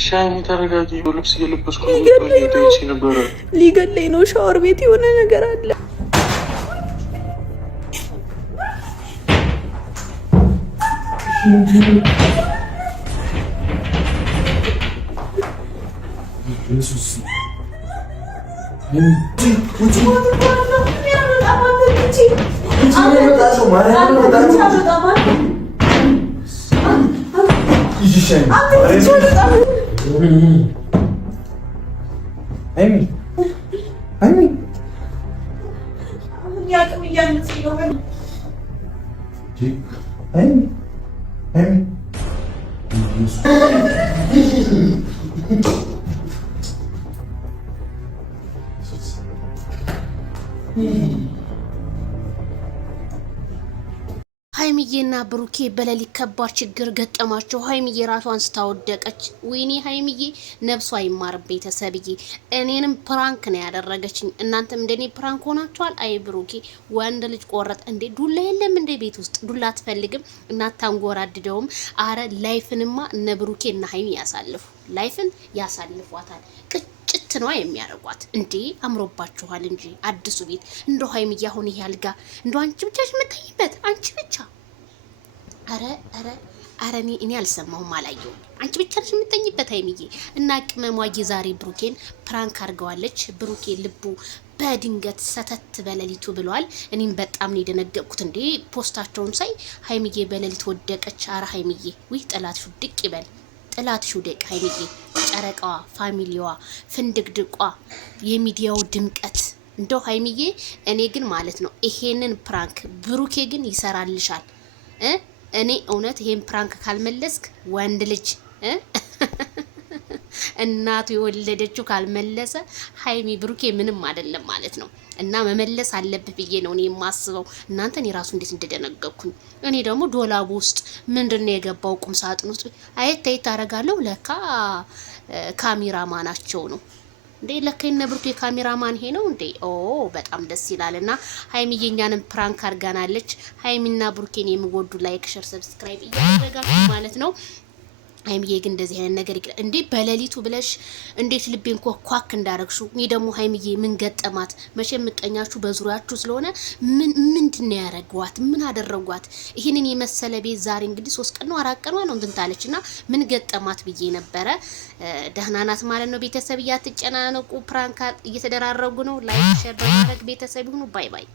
ሻይኒ ተረጋጊ። ልብስ እየለበስኩ ነበር። ሊገለኝ ነው። ሻወር ቤት የሆነ ነገር አለ። ሀይሚዬና ብሩኬ በሌሊት ከባድ ችግር ገጠማቸው። ሀይሚዬ ራሷን ስታወደቀች፣ ወይኔ ሀይሚዬ ነብሷ አይማር። ቤተሰብዬ እኔንም ፕራንክ ነው ያደረገችኝ። እናንተም እንደኔ ፕራንክ ሆናችኋል። አይ ብሩኬ ወንድ ልጅ ቆረጥ እንዴ! ዱላ የለም እንደ ቤት ውስጥ ዱላ አትፈልግም? እናታንጎራድደውም። አረ ላይፍንማ እነ ብሩኬ እና ሀይሚ ያሳልፉ፣ ላይፍን ያሳልፏታል። ጭት ነው የሚያደርጓት እንዴ! አምሮባችኋል እንጂ አዲሱ ቤት እንደ ሀይሚዬ አሁን ይሄ አልጋ እንደ አንቺ ብቻሽ የምትተኝበት አንቺ ብቻ። አረ እኔ አልሰማሁም አላየሁም። አንቺ ብቻ ነሽ የምትተኝበት ሀይሚዬ። እና ቅመሟዬ ዛሬ ብሩኬን ፕራንክ አድርገዋለች። ብሩኬ ልቡ በድንገት ሰተት በሌሊቱ ብለዋል። እኔም በጣም ነው የደነገጥኩት። እንዴ ፖስታቸውን ሳይ ሀይሚዬ በሌሊት ወደቀች። አረ ሀይሚዬ ውይ ጥላትሽ ድቅ ይበል፣ ጥላትሽ ውደቅ ሀይሚዬ። ጨረቃዋ፣ ፋሚሊዋ፣ ፍንድቅድቋ፣ የሚዲያው ድምቀት እንደው ሀይሚዬ። እኔ ግን ማለት ነው ይሄንን ፕራንክ ብሩኬ ግን ይሰራልሻል። እኔ እውነት ይሄን ፕራንክ ካልመለስክ ወንድ ልጅ እናቱ የወለደችው ካልመለሰ ሀይሚ ብሩኬ ምንም አይደለም ማለት ነው። እና መመለስ አለብህ ብዬ ነው እኔ የማስበው። እናንተ እኔ ራሱ እንዴት እንደደነገኩኝ። እኔ ደግሞ ዶላቡ ውስጥ ምንድነው የገባው ቁም ሳጥን ውስጥ አየት አደርጋለሁ። ለካ ካሜራማናቸው ነው እንዴ! ለካ የነ ብሩኬ ካሜራማን ይሄ ነው እንዴ? ኦ በጣም ደስ ይላልና ሀይሚዬ እኛንም ፕራንክ አድርጋናለች። ሀይሚና ብሩኬን የሚወዱ ላይክ፣ ሼር፣ ሰብስክራይብ እያደረጋችሁ ማለት ነው። ሀይሚዬ ግን እንደዚህ አይነት ነገር ይቅር እንዴ! በሌሊቱ ብለሽ እንዴት ልቤን ኳክ እንዳረግሹ። እኔ ደግሞ ሀይሚዬ ምን ገጠማት? መቼም ምቀኛችሁ በዙሪያችሁ ስለሆነ ምንድነው ያረጓት? ምን አደረጓት? ይህንን የመሰለ ቤት ዛሬ እንግዲህ 3 ቀን ነው 4 ቀን ነው እንትንታለችና ምን ገጠማት ብዬ ነበረ። ደህና ናት ማለት ነው። ቤተሰብ እያትጨናነቁ ፕራንክ እየተደራረጉ ነው። ላይክ ሼር በማድረግ ቤተሰብ ይሁኑ። ባይ ባይ።